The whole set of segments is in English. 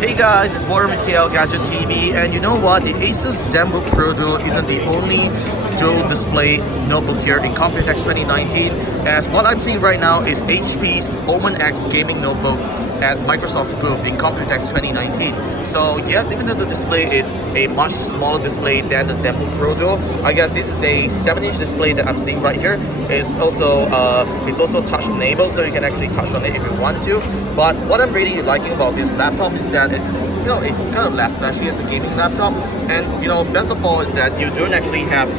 Hey guys, it's Warren with KLGadgetTV, and you know what? The ASUS Zenbook Pro Duo isn't the only dual display notebook here in Computex 2019, as what I'm seeing right now is HP's Omen X gaming notebook at Microsoft's booth in Computex 2019. So yes, even though the display is a much smaller display than the ZenBook Pro Duo, I guess this is a 7-inch display that I'm seeing right here. It's also touch enabled, so you can actually touch on it if you want to. But what I'm really liking about this laptop is that it's kind of less flashy as a gaming laptop, and best of all is that you don't actually have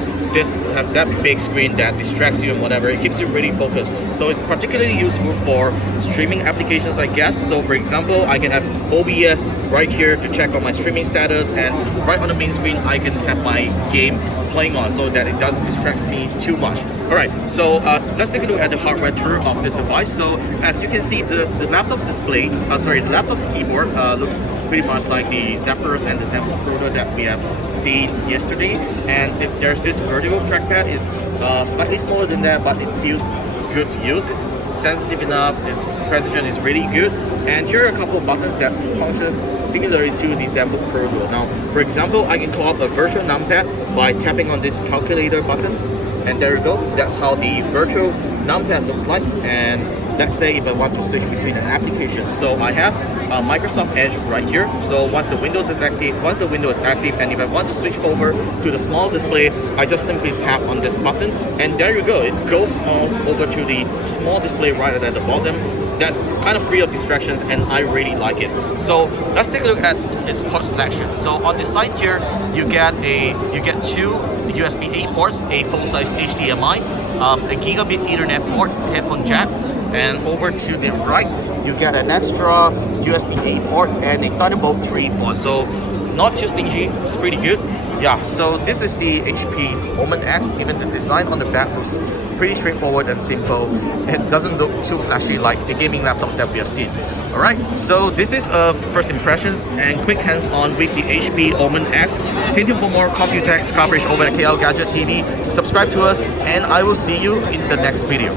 that big screen that distracts you and whatever. It keeps you really focused. So it's particularly useful for streaming applications, I guess. So for example, I can have OBS right here to check on my streaming status, and right on the main screen I can have my game playing on so that it doesn't distract me too much. Alright, so let's take a look at the hardware tour of this device. So as you can see, the laptop's display, the laptop's keyboard looks pretty much like the Zephyrus and the ZenBook Pro Duo that we have seen yesterday. And there's this vertical trackpad. Is slightly smaller than that, but it feels good to use. It's sensitive enough, its precision is really good, and here are a couple of buttons that functions similarly to the ZenBook Pro Duo. Now, for example, I can call up a virtual numpad by tapping on this calculator button, and there you go. That's how the virtual numpad looks like. And let's say if I want to switch between an application, so I have Microsoft Edge right here. So once the window is active, and if I want to switch over to the small display, I just simply tap on this button, and there you go. It goes on over to the small display right at the bottom. That's kind of free of distractions, and I really like it. So let's take a look at its port selection. So on the side here, you get two USB-A ports, a full-size HDMI, a gigabit Ethernet port, headphone jack, and over to the right, you get an extra USB-A port and a Thunderbolt 3 port. So not too stingy, it's pretty good. Yeah, so this is the HP Omen X. Even the design on the back looks pretty straightforward and simple. It doesn't look too flashy like the gaming laptops that we have seen. Alright, so this is first impressions and quick hands-on with the HP Omen X. Stay tuned for more Computex coverage over at KLGadgetTV. Subscribe to us, and I will see you in the next video.